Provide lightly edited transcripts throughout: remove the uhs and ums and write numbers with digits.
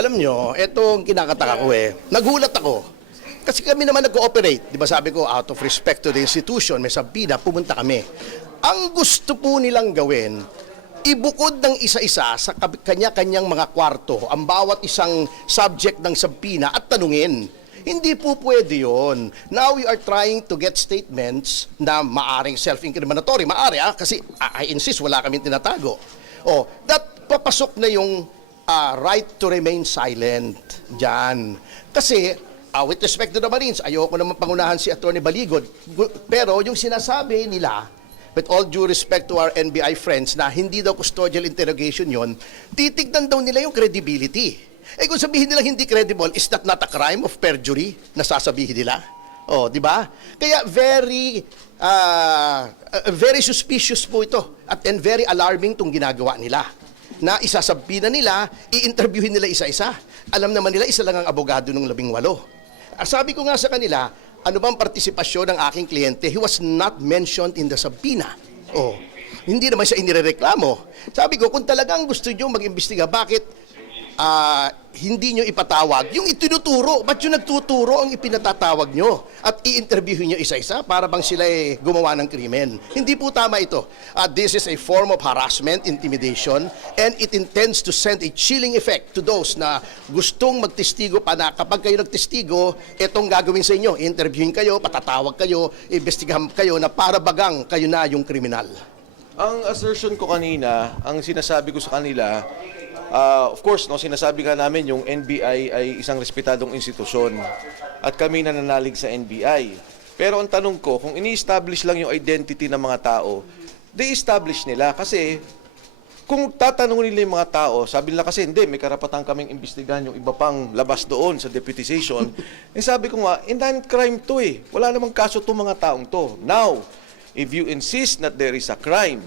alam nyo, etong kinakataka ko nagulat ako. Kasi kami naman nag-cooperate. Di ba sabi ko, out of respect to the institution, may sabida, pumunta kami. Ang gusto po nilang gawin, ibukod ng isa-isa sa kanya-kanyang mga kwarto ang bawat isang subject ng sabina at tanungin. Hindi po pwede yun. Now we are trying to get statements na maaring self-incriminatory. Maari kasi I insist, wala kaming tinatago. That papasok na yung right to remain silent dyan. Kasi, with respect to the Marines, ayoko naman pangunahan si Atty. Baligod. Pero yung sinasabi nila, with all due respect to our NBI friends, na hindi daw custodial interrogation yon, titignan daw nila yung credibility. Kung sabihin nila hindi credible, is that not a crime of perjury na sasabihin nila? Di ba? Kaya very suspicious po ito and very alarming itong ginagawa nila. Na isasabihin na nila, i-interviewin nila isa-isa. Alam naman nila, isa lang ang abogado ng 18. Sabi ko nga sa kanila, ano bang partisipasyon ng aking kliyente? He was not mentioned in the subpoena. Hindi naman siya inirereklamo. Sabi ko, kung talagang gusto nyo mag-imbestiga, bakit hindi nyo ipatawag? Yung itinuturo, ba't yung nagtuturo ang ipinatatawag nyo? At i-interview nyo isa-isa para bang sila gumawa ng krimen? Hindi po tama ito. This is a form of harassment, intimidation, and it intends to send a chilling effect to those na gustong magtestigo pa na kapag kayo nagtestigo, itong gagawin sa inyo. I-interviewin kayo, patatawag kayo, imbestigahan kayo na para bagang kayo na yung kriminal. Ang assertion ko kanina, ang sinasabi ko sa kanila, of course, sinasabi nga namin yung NBI ay isang respetadong institusyon at kami nananalig sa NBI. Pero ang tanong ko, kung ini-establish lang yung identity ng mga tao, de-establish nila. Kasi kung tatanungin nila yung mga tao, sabi nila kasi hindi, may karapatan kaming imbestigahan yung iba pang labas doon sa deputization. Sabi ko nga, indictment crime to Wala namang kaso itong mga taong to. Now, if you insist that there is a crime,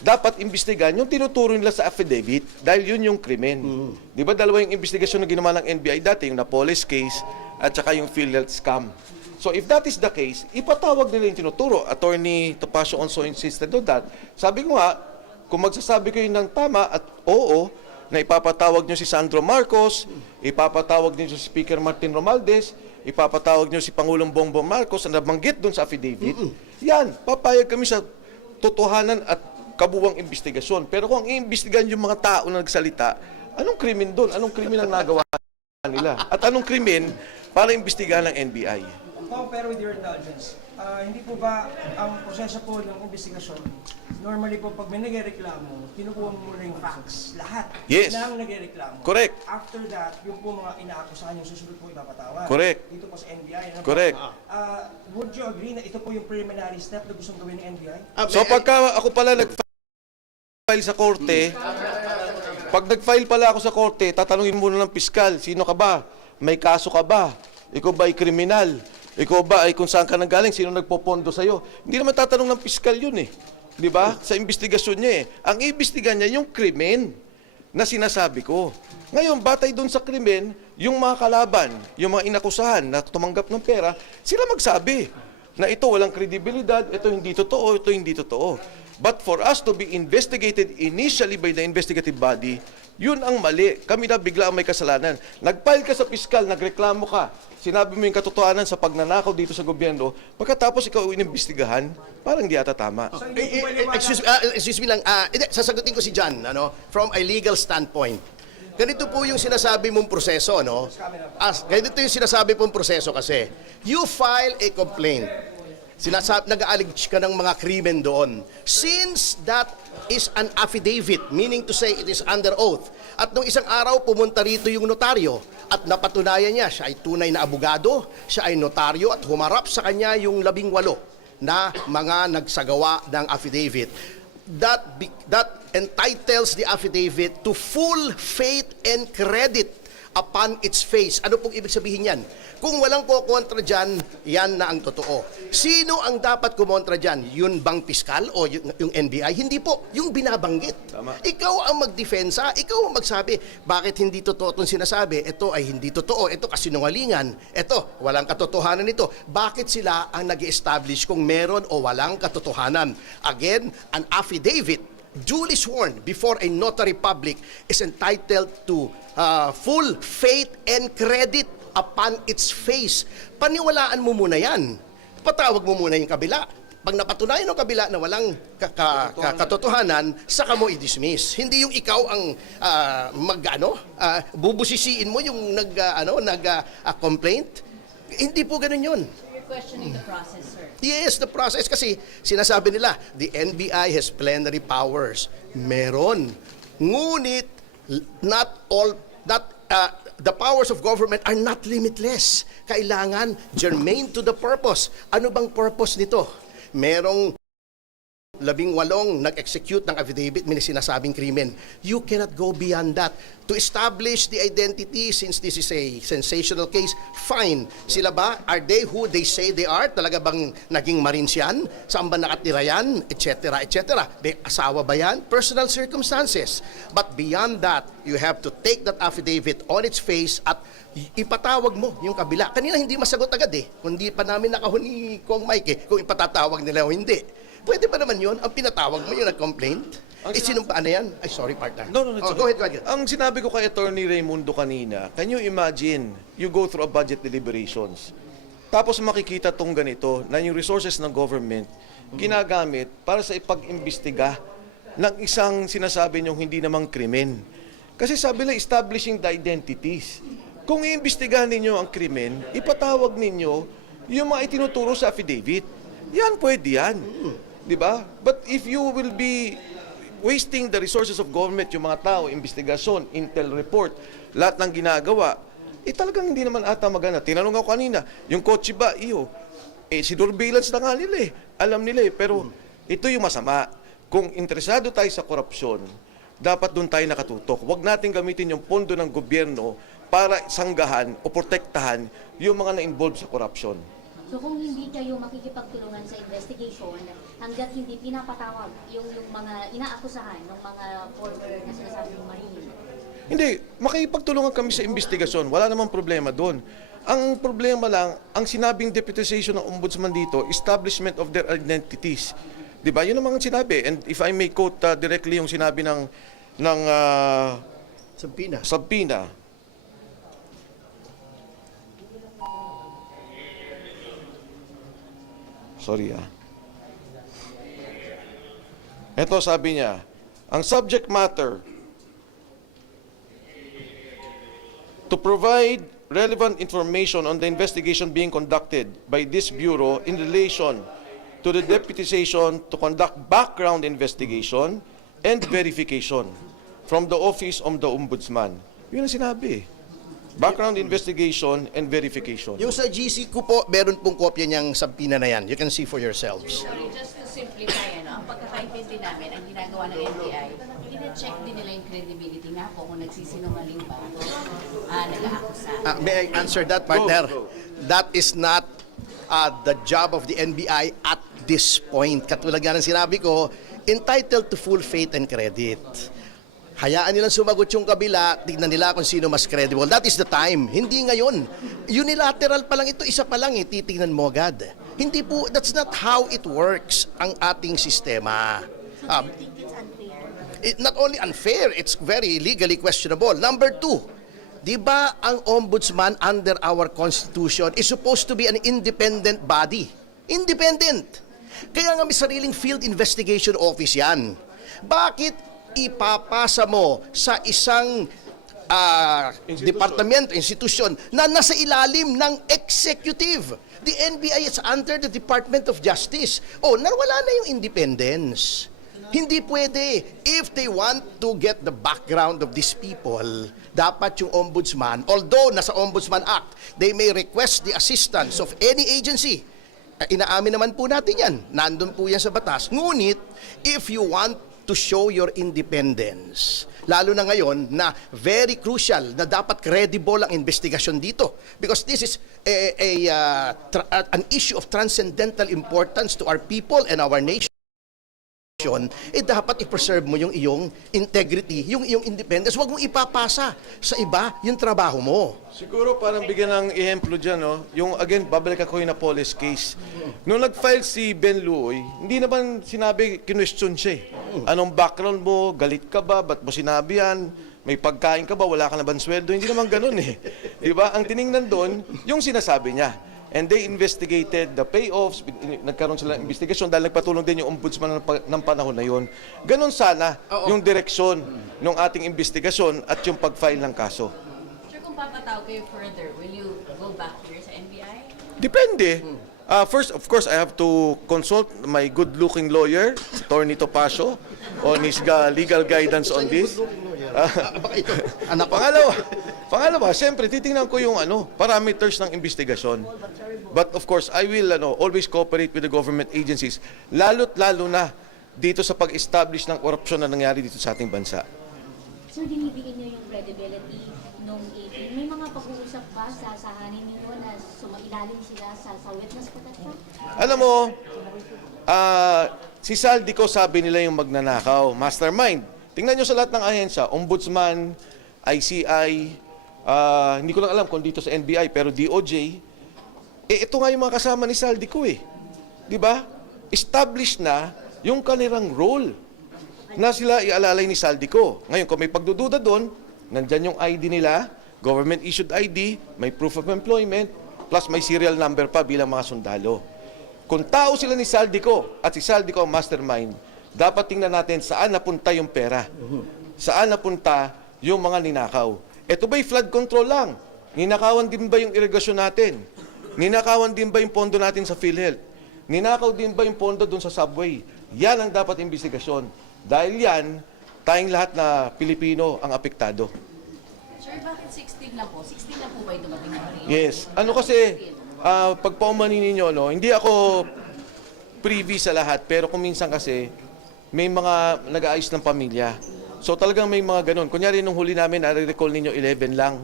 dapat imbestigahan yung tinuturo nila sa affidavit dahil yun yung krimen. Di ba dalawa yung investigasyon na ginawa ng NBI dati, yung Napoles case at saka yung PhilHealth scam. So if that is the case, ipatawag nila yung tinuturo. Attorney Topacio also insisted on that. Sabi ko nga, kung magsasabi kayo ng tama at oo, na ipapatawag nyo si Sandro Marcos, ipapatawag nyo si Speaker Martin Romualdez, ipapatawag nyo si Pangulong Bongbong Marcos na nabanggit doon sa affidavit, yan, papayag kami sa totohanan at kabuwang investigasyon. Pero kung iimbestigahan yung mga tao na nagsalita, anong krimen doon? Anong krimen ang nagawa nila? At anong krimen para imbestigahan ng NBI? Pero with your indulgence, hindi po ba ang proseso po ng investigasyon, normally po pag may nagreklamo, kinukuha mo muna yung facts, lahat ng nagreklamo. Correct. After that, yung po mga inaakusahan yung susunod po ipapatawag. Correct. Dito po sa NBI. Correct. Would you agree na ito po yung preliminary step na gustong gawin ng NBI? So pagka ako pala nag-file sa korte, pag nag-file pala ako sa korte, tatanungin muna ng piskal, sino ka ba? May kaso ka ba? Ikaw ba ay kriminal? Ikaw ba ay kung saan ka nanggaling? Sino nagpopondo sa'yo? Hindi naman tatanong ng piskal yun Di ba? Sa investigasyon niya Ang iimbestigan niya yung krimen na sinasabi ko. Ngayon, batay doon sa krimen, yung mga kalaban, yung mga inakusahan na tumanggap ng pera, sila magsabi na ito walang kredibilidad, ito hindi totoo, ito hindi totoo. But for us to be investigated initially by the investigative body, yun ang mali. Kami na bigla ang may kasalanan. Nag-file ka sa piskal, nagreklamo ka, sinabi mo yung katotohanan sa pagnanakaw dito sa gobyerno, pagkatapos ikaw inimbestigahan, parang di ata tama. Excuse me lang, sasagutin ko si John, from a legal standpoint. Ganito po yung sinasabi mong proseso, ganito yung sinasabi pong proseso kasi. You file a complaint. Nag-allege ka ng mga krimen doon. Since that is an affidavit, meaning to say it is under oath, at nung isang araw pumunta rito yung notaryo at napatunayan niya, siya ay tunay na abogado, siya ay notaryo at humarap sa kanya yung 18 na mga nagsagawa ng affidavit. That entitles the affidavit to full faith and credit upon its face. Ano pong ibig sabihin yan? Kung walang kukontra dyan, yan na ang totoo. Sino ang dapat kumontra dyan? Yun bang piskal o yung NBI? Hindi po. Yung binabanggit. Tama. Ikaw ang magdefensa, ikaw ang magsabi, bakit hindi totoo itong sinasabi? Ito ay hindi totoo, ito kasinungalingan, ito, walang katotohanan nito. Bakit sila ang nag-establish kung meron o walang katotohanan? Again, an affidavit duly sworn before a notary public is entitled to full faith and credit upon its face. Paniwalaan mo muna yan. Patawag mo muna yung kabila. Pag napatunayan ng kabila na walang katotohanan, saka mo i-dismiss. Hindi yung ikaw ang bubusisiin mo yung complaint. Hindi po ganun yun. You're questioning the process, sir. Yes, the process kasi sinasabi nila, the NBI has plenary powers. Meron. Ngunit, the powers of government are not limitless. Kailangan germane to the purpose. Ano bang purpose nito? Merong 18 nag-execute ng affidavit, may sinasabing krimen. You cannot go beyond that. To establish the identity, since this is a sensational case, fine. Sila ba? Are they who they say they are? Talaga bang naging Marines yan? Saan ba nakatira yan? Etc. etc. May asawa ba yan? Personal circumstances. But beyond that, you have to take that affidavit on its face at ipatawag mo yung kabila. Kanina hindi masagot agad eh. Kung di pa namin nakahon ni Kong Mike kung ipatatawag nila o hindi. Pwede ba naman yun? Ang pinatawag mo yung nag-complaint? Sinumpaan na yan? Ay, sorry, partner. No, it's go okay. ahead. Ang sinabi ko kay Attorney Raimundo kanina, can you imagine, you go through a budget deliberations, tapos makikita tong ganito, na yung resources ng government, ginagamit para sa ipag-imbestiga ng isang sinasabi niyong hindi namang krimen. Kasi sabi nila, establishing the identities. Kung iimbestigahan ninyo ang krimen, ipatawag ninyo yung mga itinuturo sa affidavit. Yan, pwede yan. Di ba? But if you will be wasting the resources of government, yung mga tao, investigasyon, intel report, lahat ng ginagawa, talagang hindi naman ata magana. Tinanong ako kanina, yung kotse ba, sinurveillance na nga nila Alam nila pero ito yung masama. Kung interesado tayo sa korupsyon, dapat doon tayo nakatutok. Huwag natin gamitin yung pondo ng gobyerno para sanggahan o protektahan yung mga na-involve sa korupsyon. So kung hindi kayo makikipagtulungan sa investigation, hanggat hindi pinapatawag yung mga inaakusahan ng mga former na sinasabi ng Marine? Hindi, makikipagtulungan kami sa investigasyon. Wala namang problema doon. Ang problema lang, ang sinabing deputization ng ombudsman dito, establishment of their identities. Di ba? Yun ang mga sinabi. And if I may quote directly yung sinabi ng Sabina. Sorry Ito sabi niya, ang subject matter to provide relevant information on the investigation being conducted by this bureau in relation to the deputization to conduct background investigation and verification from the Office of the Ombudsman. Yun ang sinabi. Background investigation and verification. Yung sa GC ko po, meron pong kopya niyang sabina na yan. You can see for yourselves. Sorry, just to simplify, ang pagkakaintindi namin, ang ginagawa ng NBI, ina-check din nila yung credibility nga po kung nagsisinungaling ba, nag-aakusa. May I answer that, partner? Go. That is not the job of the NBI at this point. Katulad nga ng sinabi ko, entitled to full faith and credit. Hayaan nilang sumagot yung kabila, tignan nila kung sino mas credible. That is the time. Hindi ngayon. Unilateral pa lang ito, isa pa lang titignan mo agad. Hindi po, that's not how it works, ang ating sistema. So do you think it's unfair? Not only unfair, it's very legally questionable. Number 2, di ba ang ombudsman under our constitution is supposed to be an independent body? Independent. Kaya nga may sariling field investigation office yan. Bakit ipapasa mo sa isang departamento, institusyon na nasa ilalim ng executive? The NBI is under the Department of Justice. Nawala na yung independence. Hindi pwede. If they want to get the background of these people, dapat yung ombudsman, although nasa Ombudsman Act, they may request the assistance of any agency. Inaamin naman po natin yan. Nandun po yan sa batas. Ngunit, if you want to show your independence, lalo na ngayon na very crucial na dapat credible ang investigasyon dito because this is an issue of transcendental importance to our people and our nation. dapat i-preserve mo yung iyong integrity, yung iyong independence. Huwag mong ipapasa sa iba yung trabaho mo. Siguro parang bigyan ng ehemplo dyan, no? Yung, again, babalik ako yung Napoles case. Nung nag-file si Ben Luoy, hindi naman sinabi, kinwestiyon siya eh. Anong background mo? Galit ka ba? Ba't mo sinabi yan? May pagkain ka ba? Wala ka na ba sweldo? Hindi naman ganun eh. Di ba? Ang tiningnan doon, yung sinasabi niya. And they investigated the payoffs, nagkaroon sila ng investigation dahil nagpatulong din yung ombudsman ng panahon na yon. Ganon sana yung direksyon ng ating investigasyon at yung pag-file ng kaso. Sir, kung papatawag kayo further, will you go back here sa NBI? Depende. First, of course, I have to consult my good-looking lawyer, Attorney Topacio, on his legal guidance on this. Baka ito, anak ko. Pangalawa, siyempre, titingnan ko yung parameters ng investigasyon. But of course, I will always cooperate with the government agencies, lalo na dito sa pag-establish ng korupsyon na nangyari dito sa ating bansa. Sir, dinibigyan niyo yung credibility nung 18. May mga pag-uusap ba sa sahanin niyo na sumailalim sila sa witness protection? Alam mo, si Saldico sabi nila yung magnanakaw, mastermind. Tingnan nyo sa lahat ng ahensya, Ombudsman, ICI, hindi ko lang alam kung dito sa NBI, pero DOJ, ito nga yung mga kasama ni Saldico eh. Di ba? Established na yung kanilang role na sila ialalay ni Saldico. Ngayon, kung may pagdududa doon, nandyan yung ID nila, government-issued ID, may proof of employment, plus may serial number pa bilang mga sundalo. Kung tao sila ni Saldico at si Saldico ang mastermind, dapat tingnan natin saan napunta yung pera. Saan napunta yung mga ninakaw. Ito ba'y flood control lang? Ninakawan din ba yung irigasyon natin? Ninakawan din ba yung pondo natin sa PhilHealth? Ninakaw din ba yung pondo doon sa subway? Yan ang dapat investigasyon. Dahil yan, tayong lahat na Pilipino ang apektado. Sir, bakit 16 na po? 16 na po ba yung dumating na rin? Yes. Ano kasi, pag paumanin ninyo, hindi ako privy sa lahat, pero kung minsan kasi, may mga nag-aayos ng pamilya. So talagang may mga ganun. Kunyari nung huli namin, nare-recall ninyo 11 lang.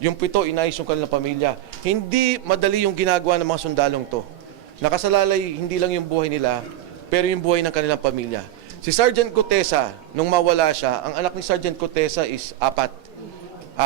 Yung 7, inayos yung kanilang pamilya. Hindi madali yung ginagawa ng mga sundalong to. Nakasalalay, hindi lang yung buhay nila, pero yung buhay ng kanilang pamilya. Si Sergeant Gutesa, nung mawala siya, ang anak ni Sergeant Gutesa is 4.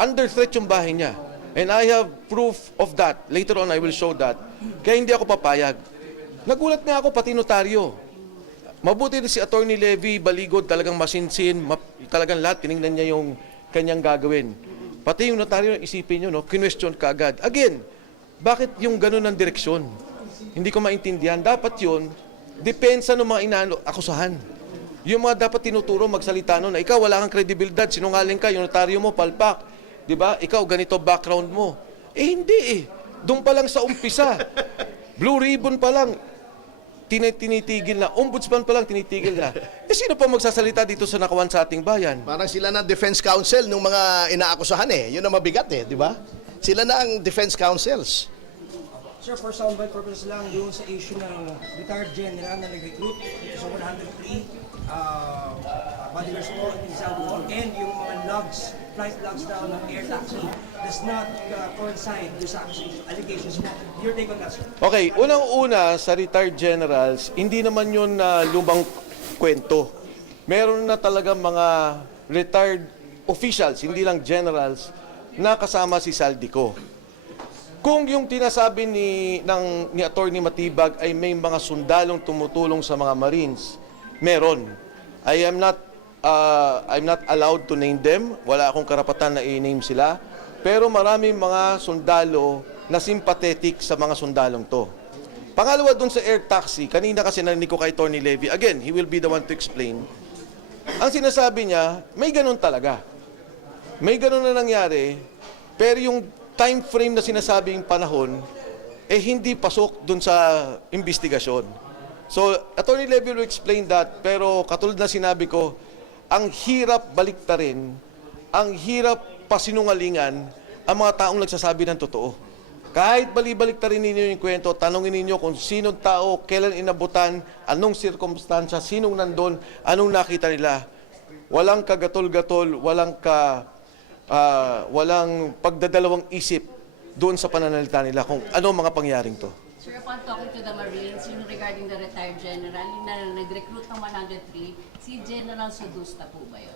Under threat yung bahay niya. And I have proof of that. Later on, I will show that. Kaya hindi ako papayag. Nagulat nga ako, pati notaryo. Mabuti na si Attorney Levy, Baligod, talagang masinsin, talagang lahat, tinignan niya yung kanyang gagawin. Pati yung notaryo, isipin nyo, kinwestiyon ka agad. Again, bakit yung ganun ng direksyon? Hindi ko maintindihan. Dapat yun, depensa ng mga akusahan. Yung mga dapat tinuturo magsalita nun na ikaw wala kang kredibilidad, sinungaling ka, yung notaryo mo, palpak. Diba? Ikaw, ganito background mo. Hindi eh. Doon pa lang sa umpisa. Blue ribbon pa lang. Tinitigil na. Ombudsman pa lang tinitigil na. Sino pa magsasalita dito sa nakawan sa ating bayan? Parang sila na defense counsel nung mga inaakusahan eh. Yun ang mabigat eh, di ba? Sila na ang defense counsels. Sir, for soundbite purposes lang, yung sa issue ng retired general na nag-recruit dito sa 103 bodyguards po in Salvador, and yung mga logs, flight logs daw ng air taxi does not coincide with sa allegations mo. Your take on that, sir? Okay, unang-una sa retired generals, hindi naman yun lumang kwento. Meron na talaga mga retired officials, hindi lang generals, na kasama si Saldico. Kung yung tinasabi ni Attorney Matibag ay may mga sundalong tumutulong sa mga Marines, meron. I'm not allowed to name them. Wala akong karapatan na i-name sila. Pero maraming mga sundalo na sympathetic sa mga sundalong to. Pangalawa dun sa air taxi, kanina kasi narinig ko kay Attorney Levy, again, he will be the one to explain. Ang sinasabi niya, may ganun talaga. May ganun na nangyari, pero yung time frame na sinasabing panahon, hindi pasok dun sa investigasyon. So, Attorney Levy will explain that, pero katulad na sinabi ko, ang hirap baliktarin, ang hirap pasinungalingan ang mga taong nagsasabi ng totoo. Kahit balik-baliktarin ninyo yung kwento, tanongin ninyo kung sinong tao, kailan inabutan, anong sirkumstansya, sinong nandun, anong nakita nila. Walang kagatol-gatol, walang pagdadalawang isip doon sa pananalita nila kung ano mga pangyaring to. Sir, upon talking to the Marines, yung regarding the retired general, yung na nag-recruit ng 103, si General Sudusta po ba yun?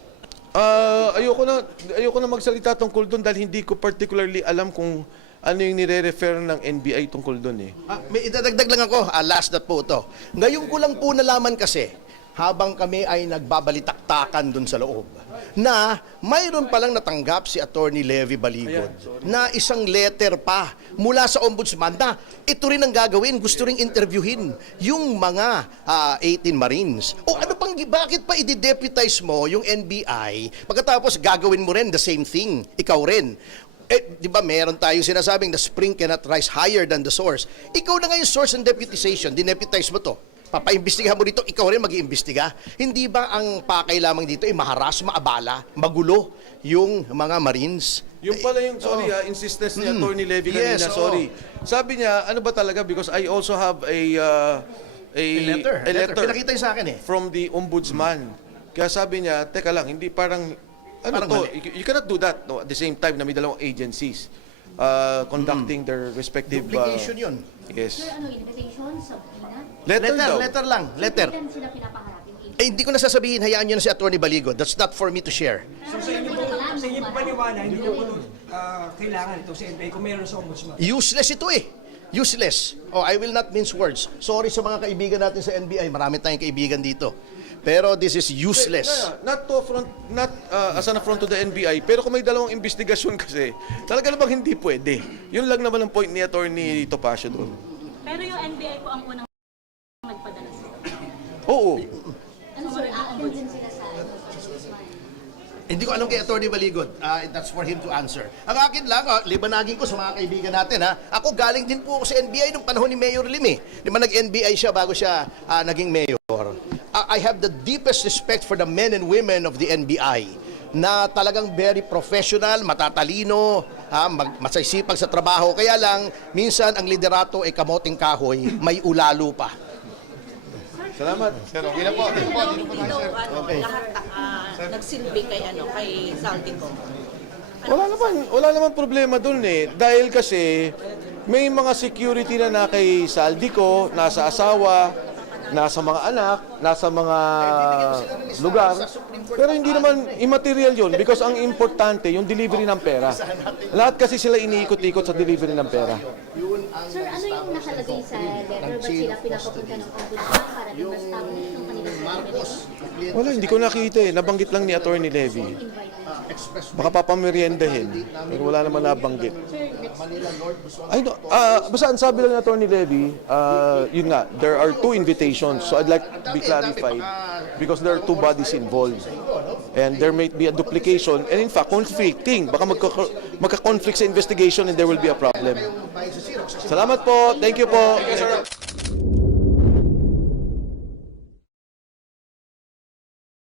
Ayoko na magsalita tungkol doon dahil hindi ko particularly alam kung ano yung nire-refer ng NBI tungkol doon eh. May idadagdag lang ako, last na po to. Ngayon ko lang po nalaman kasi, habang kami ay nagbabalitaktakan dun sa loob, na mayroon palang natanggap si Attorney Levy Baligod na isang letter pa mula sa ombudsman na ito rin ang gagawin, gusto ring interviewin yung mga 18 Marines. O ano pang, bakit pa i-deputize mo yung NBI pagkatapos gagawin mo rin the same thing, ikaw rin? Di ba meron tayong sinasabing the spring cannot rise higher than the source. Ikaw na nga yung source ng deputization, dineputize mo to. Papaimbestigahan mo dito, ikaw rin mag-iimbestiga. Hindi ba ang pakay lamang dito ay maharas, maabala, magulo yung mga Marines? Yung pala yung, insistence ni Attorney Levy kanina, Yes, sorry. Sabi niya, ano ba talaga, because I also have a letter. Pinakita niya sa akin eh. from the ombudsman. Kaya sabi niya, teka lang, hindi parang, Parang to, mali. you cannot do that no, at the same time na may dalawang agencies conducting their respective... Duplication yun. Yes. Sir, ano, invitation, subpoena? Letter daw. Letter lang, letter. Kailan sila pinapaharapin? Hindi ko nasasabihin, hayaan nyo na si Attorney Baligod. That's not for me to share. So sa inyo po paniwala, hindi nyo po kailangan ito sa NBI kung meron sa ombudsman. Useless ito eh. Useless. Oh, I will not mince words. Sorry sa mga kaibigan natin sa NBI. Marami tayong kaibigan dito. Pero this is useless. Not to affront, not as an affront to the NBI, pero kung may dalawang investigasyon kasi, talaga namang hindi pwede. Yun lang naman ang point ni Attorney Topacio doon. Pero yung NBI po ang unang nagpadala sa Oo. Ano, sir, aatin din sila sa ombudsman? Hindi ko alam kay Attorney Baligod. That's for him to answer. Ang akin lang, libanagin ko sa mga kaibigan natin. Ako galing din po ako sa NBI nung panahon ni Mayor Lim eh. Di ba nag-NBI siya bago siya naging mayor? I have the deepest respect for the men and women of the NBI na talagang very professional, matatalino, masaysipag sa trabaho. Kaya lang, minsan ang liderato ay kamoting kahoy, may ulalo pa. Salamat. Lahat nagsilbi kay kay Saldico. Wala naman problema doon eh. Dahil kasi may mga security na kay Saldico, nasa asawa, nasa mga anak, nasa mga lugar. Pero hindi naman immaterial yun because ang importante yung delivery ng pera. Lahat kasi sila iniikot-ikot sa delivery ng pera. Sir, ano yung nakalagay sa letter? Ba't sila pinapapunta ng ombudsman para i-establish ng kanilang credibility? Wala, hindi ko nakita eh. Nabanggit lang ni Attorney Levy. Baka papameriendahin. Pero wala naman nabanggit. Sir, next I know, basta ang sabi lang ni Attorney Levy, yun nga, there are two invitations. So I'd like to be clarified because there are two bodies involved. And there may be a duplication and in fact, conflicting. Baka magka-conflict sa investigation and there will be a problem. Salamat po. Thank you po.